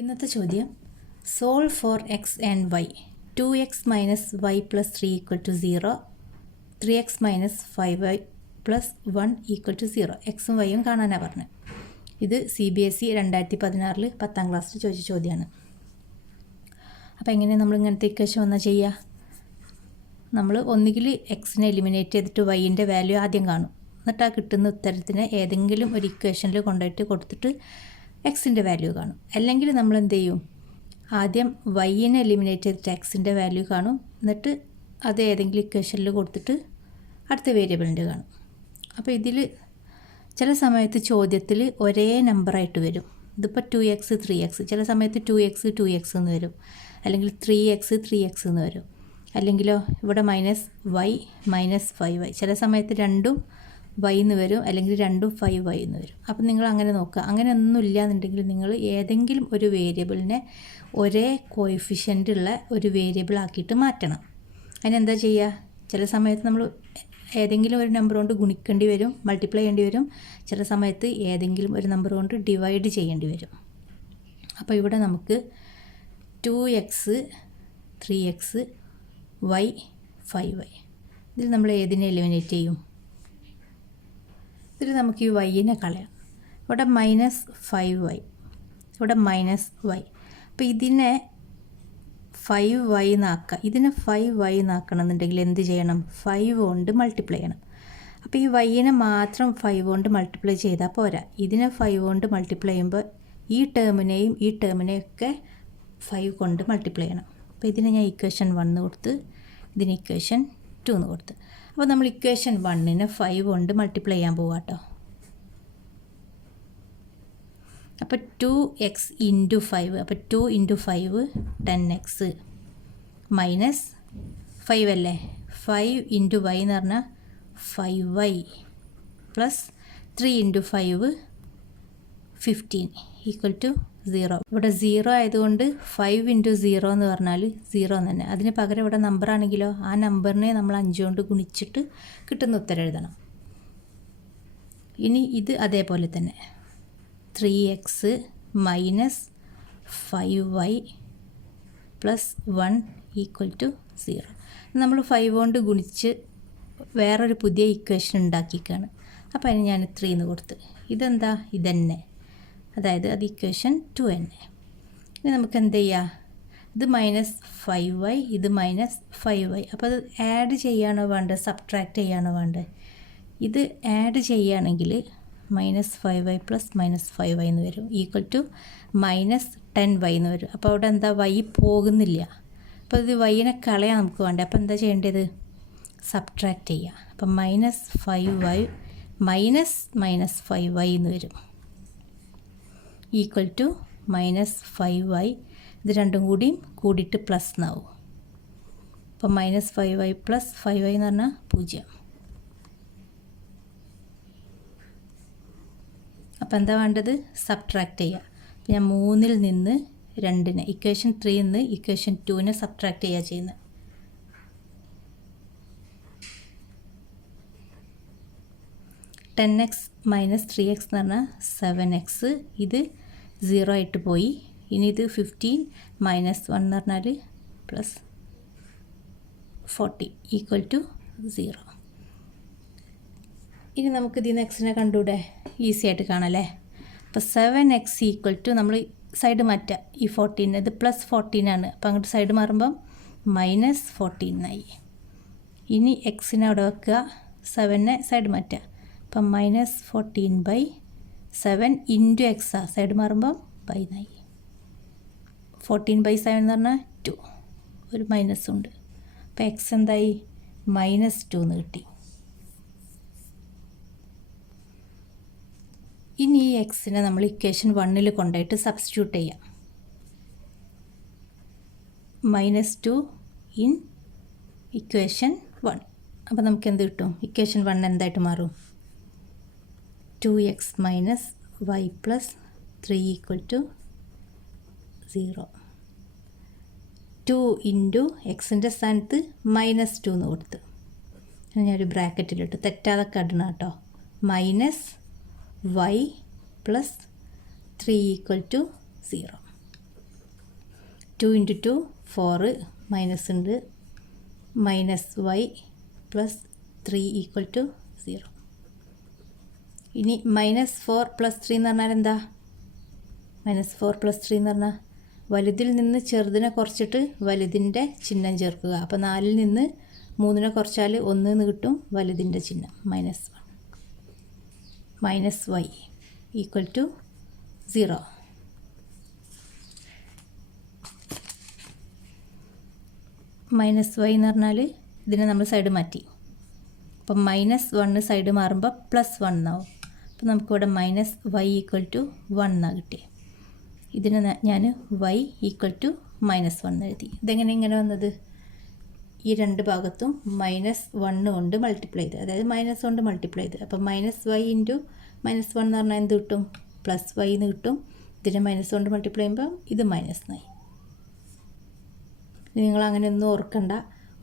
ഇന്നത്തെ ചോദ്യം solve for x and y 2x minus y plus 3 equal to 0 3x minus 5y plus 1 equal to 0 എക്സും വൈയും കാണാനാണ് പറഞ്ഞത്. ഇത് CBSE 2016 10ാം ക്ലാസ്സിൽ ചോദിച്ച ചോദ്യമാണ്. അപ്പോൾ എങ്ങനെയാണ് നമ്മൾ ഇങ്ങനത്തെ ഇക്വേഷൻ വന്നാൽ ചെയ്യുക? നമ്മൾ ഒന്നുകിൽ എക്സിനെ എലിമിനേറ്റ് ചെയ്തിട്ട് വൈൻ്റെ വാല്യൂ ആദ്യം കാണും, എന്നിട്ട് ആ കിട്ടുന്ന ഉത്തരത്തിന് ഏതെങ്കിലും ഒരു ഇക്വേഷനിൽ കൊണ്ടുപോയിട്ട് കൊടുത്തിട്ട് എക്സിൻ്റെ വാല്യൂ കാണും. അല്ലെങ്കിൽ നമ്മൾ എന്ത് ചെയ്യും, ആദ്യം വൈനെ എലിമിനേറ്റ് ചെയ്തിട്ട് എക്സിൻ്റെ വാല്യൂ കാണും, എന്നിട്ട് അത് ഏതെങ്കിലും ഇക്വേഷനിൽ കൊടുത്തിട്ട് അടുത്ത വേരിയബിളിൻ്റെ കാണും. അപ്പോൾ ഇതിൽ ചില സമയത്ത് ചോദ്യത്തിൽ ഒരേ നമ്പറായിട്ട് വരും. ഇതിപ്പോൾ 2x 3x, ചില സമയത്ത് 2x 2x എന്ന് വരും, അല്ലെങ്കിൽ 3x 3x എന്ന് വരും, അല്ലെങ്കിലോ ഇവിടെ -y -5y, ചില സമയത്ത് രണ്ടും y എന്ന് വരും, അല്ലെങ്കിൽ രണ്ടും 5y എന്ന് വരും. അപ്പം നിങ്ങൾ അങ്ങനെ നോക്കുക. അങ്ങനെ ഒന്നും ഇല്ലയെന്നുണ്ടെങ്കിൽ നിങ്ങൾ ഏതെങ്കിലും ഒരു വേരിയബിളിനെ ഒരേ കോയിഫിഷ്യൻ്റ് ഉള്ള ഒരു വേരിയബിൾ ആക്കിയിട്ട് മാറ്റണം. അതിനെന്താ ചെയ്യുക? ചില സമയത്ത് നമ്മൾ ഏതെങ്കിലും ഒരു നമ്പർ കൊണ്ട് ഗുണിക്കേണ്ടി വരും, മൾട്ടിപ്ലൈ ചെയ്യേണ്ടി വരും. ചില സമയത്ത് ഏതെങ്കിലും ഒരു നമ്പർ കൊണ്ട് ഡിവൈഡ് ചെയ്യേണ്ടി വരും. അപ്പോൾ ഇവിടെ നമുക്ക് 2x 3x y 5y, ഇതിൽ നമ്മൾ ഏതിനെ എലിമിനേറ്റ് ചെയ്യും? ഇതിൽ നമുക്ക് ഈ വൈനെ കളയാം. ഇവിടെ -5y, ഇവിടെ -y. അപ്പോൾ ഇതിനെ 5y എന്നാക്കുക. ഇതിനെ 5y എന്നാക്കണമെന്നുണ്ടെങ്കിൽ എന്ത് ചെയ്യണം? 5 കൊണ്ട് മൾട്ടിപ്ലൈ ചെയ്യണം. അപ്പോൾ ഈ വൈനെ മാത്രം 5 കൊണ്ട് മൾട്ടിപ്ലൈ ചെയ്താൽ പോരാ, ഇതിനെ 5 കൊണ്ട് മൾട്ടിപ്ലൈ ചെയ്യുമ്പോൾ ഈ ടേമിനെയും ഈ ടേമിനെയും ഒക്കെ 5 കൊണ്ട് മൾട്ടിപ്ലൈ ചെയ്യണം. അപ്പോൾ ഇതിനെ ഞാൻ ഇക്വേഷൻ 1 കൊടുത്ത്, ഇതിന് ഇക്വേഷൻ 2 എന്ന് കൊടുത്ത്. അപ്പോൾ നമ്മൾ ഇക്വേഷൻ 1നെ 5 കൊണ്ട് മൾട്ടിപ്ലൈ ചെയ്യാൻ പോകാം കേട്ടോ. അപ്പോൾ 2x × 5, അപ്പോൾ 2 × 5 10x -5 അല്ലേ. 5 × y എന്ന് പറഞ്ഞാൽ 5y പ്ലസ് 3 × 5 15 ഈക്വൽ ടു 0. ഇവിടെ 0 ആയതുകൊണ്ട് 5 × 0 എന്ന് പറഞ്ഞാൽ 0 തന്നെ. അതിന് പകരം ഇവിടെ നമ്പർ ആണെങ്കിലോ ആ നമ്പറിനെ നമ്മൾ 5 കൊണ്ട് ഗുണിച്ചിട്ട് കിട്ടുന്ന ഉത്തരം എഴുതണം. ഇനി ഇത് അതേപോലെ തന്നെ 3x - 5y plus 1 equal to 0. നമ്മൾ 5 കൊണ്ട് ഗുണിച്ച് വേറൊരു പുതിയ ഇക്വേഷൻ ഉണ്ടാക്കിക്കാണ്. അപ്പോൾ അതിന് ഞാൻ 3 എന്ന് കൊടുത്ത്. ഇതെന്താ? ഇതന്നെ, അതായത് അത് ഇക്വേഷൻ 2 തന്നെ. ഇനി നമുക്ക് എന്ത് ചെയ്യാം? ഇത് -5y, ഇത് -5y. അപ്പോൾ അത് ആഡ് ചെയ്യാനോ വേണ്ടത്, സബ്ട്രാക്റ്റ് ചെയ്യാനോ വേണ്ടത്? ഇത് ആഡ് ചെയ്യുകയാണെങ്കിൽ -5y പ്ലസ് -5y എന്ന് വരും, ഈക്വൽ ടു -10y എന്ന് വരും. അപ്പോൾ അവിടെ എന്താ? y പോകുന്നില്ല. അപ്പോൾ ഇത് വൈനെ കളയാൻ നമുക്ക് വേണ്ട. അപ്പോൾ എന്താ ചെയ്യേണ്ടത്? സബ്ട്രാക്റ്റ് ചെയ്യുക. അപ്പം -5y -5y എന്ന് വരും, ഈക്വൽ ടു -5y. ഇത് രണ്ടും കൂടിയിട്ട് പ്ലസ് എന്നാവും. അപ്പം -5y പ്ലസ് 5y എന്ന് പറഞ്ഞാൽ 0. അപ്പോൾ എന്താ വേണ്ടത്? സബ്ട്രാക്റ്റ് ചെയ്യുക. അപ്പോൾ ഞാൻ 3ൽ നിന്ന് 2നെ, ഇക്വേഷൻ 3ൽ നിന്ന് ഇക്വേഷൻ 2നെ സബ്ട്രാക്റ്റ് ചെയ്യുക ചെയ്യുന്നത്. -10x - 3x എന്ന് പറഞ്ഞാൽ 7x, ഇത് 0 ആയിട്ട് പോയി. ഇനി ഇത് 15 - 1 എന്ന് പറഞ്ഞാൽ പ്ലസ് 40 ഈക്വൽ ടു 0. ഇനി നമുക്ക് ഇതിൽ നിന്ന് എക്സിനെ കണ്ടുകൂടെ? ഈസി ആയിട്ട് കാണാമല്ലേ. അപ്പോൾ 7x ഈക്വൽ ടു, നമ്മൾ സൈഡ് മാറ്റുക, ഈ 14, ഇത് +14 ആണ്. അപ്പോൾ അങ്ങോട്ട് സൈഡ് മാറുമ്പം -14 ആയി. ഇനി എക്സിനെ അവിടെ വെക്കുക, 7നെ സൈഡ് മാറ്റുക. അപ്പം -14/7 ഇൻറ്റു എക്സാ, സൈഡ് മാറുമ്പം ബൈനായി. 14/7 എന്ന് പറഞ്ഞാൽ 2, ഒരു മൈനസുണ്ട്. അപ്പോൾ എക്സ് എന്തായി? -2 എന്ന് കിട്ടി. ഇനി ഈ എക്സിനെ നമ്മൾ ഇക്വേഷൻ 1ൽ കൊണ്ടുപോയിട്ട് സബ്സ്റ്റിറ്റ്യൂട്ട് ചെയ്യാം. -2 ഇൻ ഇക്വേഷൻ 1. അപ്പോൾ നമുക്ക് എന്ത് കിട്ടും? ഇക്വേഷൻ 1 എന്തായിട്ട് മാറും? 2x - y plus 3 equal to 0. 2 into എക്സിൻ്റെ സ്ഥാനത്ത് -2 എന്ന് കൊടുത്ത് ഞാനൊരു ബ്രാക്കറ്റിലിട്ട് തെറ്റാതെ ഇടണം കേട്ടോ. -y plus 3 equal to 0. 2 × 2 4 minus ഉണ്ട് -y + 3 = 0. ഇനി -4 + 3 എന്ന് പറഞ്ഞാൽ എന്താ? -4 + 3 എന്ന് പറഞ്ഞാൽ വലുതിൽ നിന്ന് ചെറുതിനെ കുറച്ചിട്ട് വലുതിൻ്റെ ചിഹ്നം ചേർക്കുക. അപ്പോൾ 4-ൽ നിന്ന് 3-നെ കുറച്ചാൽ 1 എന്ന് കിട്ടും. വലുതിൻ്റെ ചിഹ്നം -1 -y = 0. -y എന്ന് പറഞ്ഞാൽ ഇതിനെ നമ്മൾ സൈഡ് മാറ്റി. അപ്പം -1 സൈഡ് മാറുമ്പോൾ +1 എന്നാവും. അപ്പോൾ നമുക്കിവിടെ -y = 1 എന്നാണ് കിട്ടിയത്. ഇതിന് ഞാൻ y = -1 എഴുതി. ഇതെങ്ങനെ ഇങ്ങനെ വന്നത്? ഈ രണ്ട് ഭാഗത്തും -1 കൊണ്ട് മൾട്ടിപ്ലൈ ചെയ്ത്, അതായത് -1 കൊണ്ട് മൾട്ടിപ്ലൈ ചെയ്ത്. അപ്പം -y × -1 എന്ന് പറഞ്ഞാൽ എന്ത് കിട്ടും? +y എന്ന് കിട്ടും. ഇതിനെ -1 കൊണ്ട് മൾട്ടിപ്ലൈ ചെയ്യുമ്പോൾ ഇത് -ആയി. നിങ്ങൾ അങ്ങനെ ഒന്നും ഓർക്കണ്ട.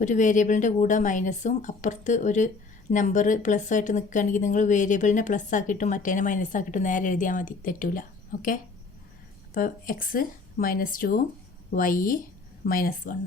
ഒരു വേരിയബിളിൻ്റെ കൂടെ മൈനസും അപ്പുറത്ത് ഒരു നമ്പർ പ്ലസ് ആയിട്ട് നിൽക്കുകയാണെങ്കിൽ നിങ്ങൾ വേരിയബിളിനെ പ്ലസ് ആക്കിയിട്ടും മറ്റേനെ മൈനസ് ആക്കിയിട്ടും നേരെ എഴുതിയാൽ മതി, തെറ്റൂല. ഓക്കെ. അപ്പോൾ x -2 y -1.